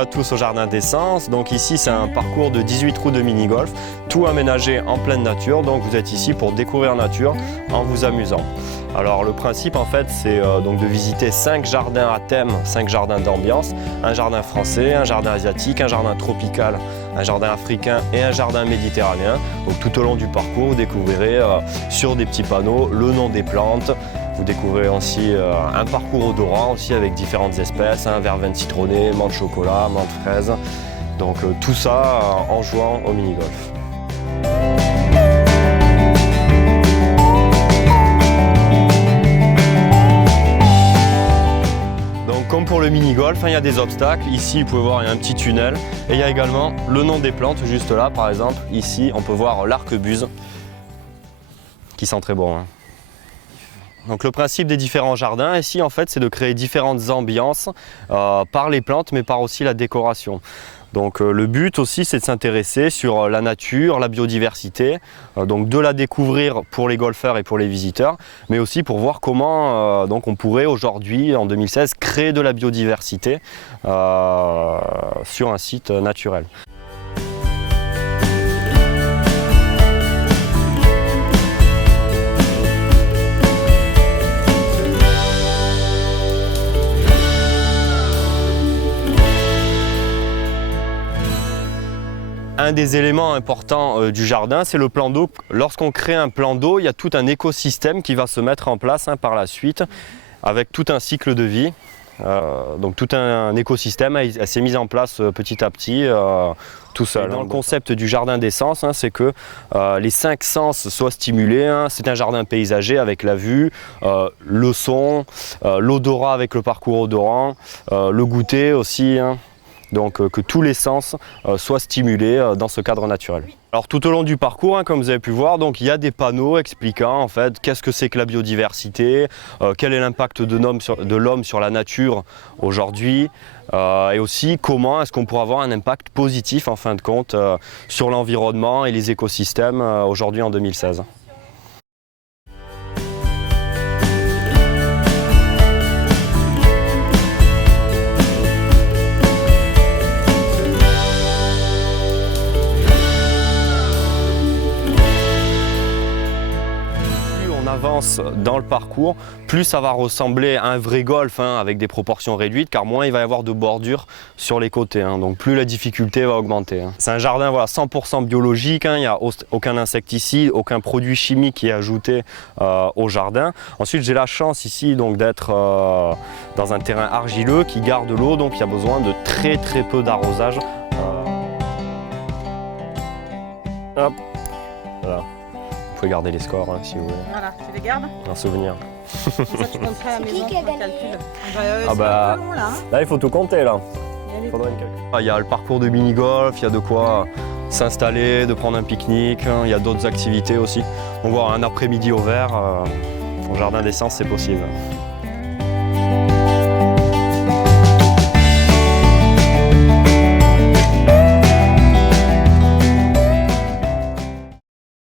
à tous au Jardin d'Essence. Donc ici c'est un parcours de 18 trous de mini-golf, tout aménagé en pleine nature. Donc vous êtes ici pour découvrir la nature en vous amusant. Alors le principe en fait c'est donc de visiter 5 jardins à thème, 5 jardins d'ambiance, un jardin français, un jardin asiatique, un jardin tropical, un jardin africain et un jardin méditerranéen. Donc tout au long du parcours vous découvrirez sur des petits panneaux le nom des plantes. Vous découvrez aussi un parcours odorant aussi avec différentes espèces, verveine citronnée, menthe chocolat, menthe fraise. Donc tout ça en jouant au mini-golf. Donc comme pour le mini-golf, il y a des obstacles. Ici, vous pouvez voir, il y a un petit tunnel. Et il y a également le nom des plantes, juste là par exemple. Ici, on peut voir l'arquebuse, qui sent très bon. Donc le principe des différents jardins ici en fait c'est de créer différentes ambiances par les plantes mais par aussi la décoration. Donc le but aussi c'est de s'intéresser sur la nature, la biodiversité, donc de la découvrir pour les golfeurs et pour les visiteurs, mais aussi pour voir comment donc on pourrait aujourd'hui en 2016 créer de la biodiversité sur un site naturel. Un des éléments importants du jardin, c'est le plan d'eau. Lorsqu'on crée un plan d'eau, il y a tout un écosystème qui va se mettre en place par la suite, avec tout un cycle de vie. Donc tout un écosystème s'est mis en place petit à petit, tout seul. Dans le concept du jardin d'essence, c'est que les 5 sens soient stimulés. C'est un jardin paysager avec la vue, le son, l'odorat avec le parcours odorant, le goûter aussi. Donc que tous les sens soient stimulés dans ce cadre naturel. Alors tout au long du parcours, comme vous avez pu voir, donc, il y a des panneaux expliquant en fait qu'est-ce que c'est que la biodiversité, quel est l'impact de l'homme sur la nature aujourd'hui, et aussi comment est-ce qu'on pourra avoir un impact positif en fin de compte sur l'environnement et les écosystèmes aujourd'hui en 2016. Avance dans le parcours, plus ça va ressembler à un vrai golf avec des proportions réduites, car moins il va y avoir de bordures sur les côtés, donc plus la difficulté va augmenter. C'est un jardin 100% biologique, il n'y a aucun insecticide, aucun produit chimique qui est ajouté au jardin. Ensuite j'ai la chance ici d'être dans un terrain argileux qui garde l'eau, donc il y a besoin de très peu d'arrosage. Hop. Voilà. Vous pouvez garder les scores si vous voulez. Voilà, tu les gardes? Un souvenir. Comme ça, tu compteras à la maison pour le calcul. Là, il faut tout compter là. Il y a le parcours de mini-golf, il y a de quoi s'installer, de prendre un pique-nique, il y a d'autres activités aussi. On voit un après-midi au vert, au Jardin d'Essence, c'est possible.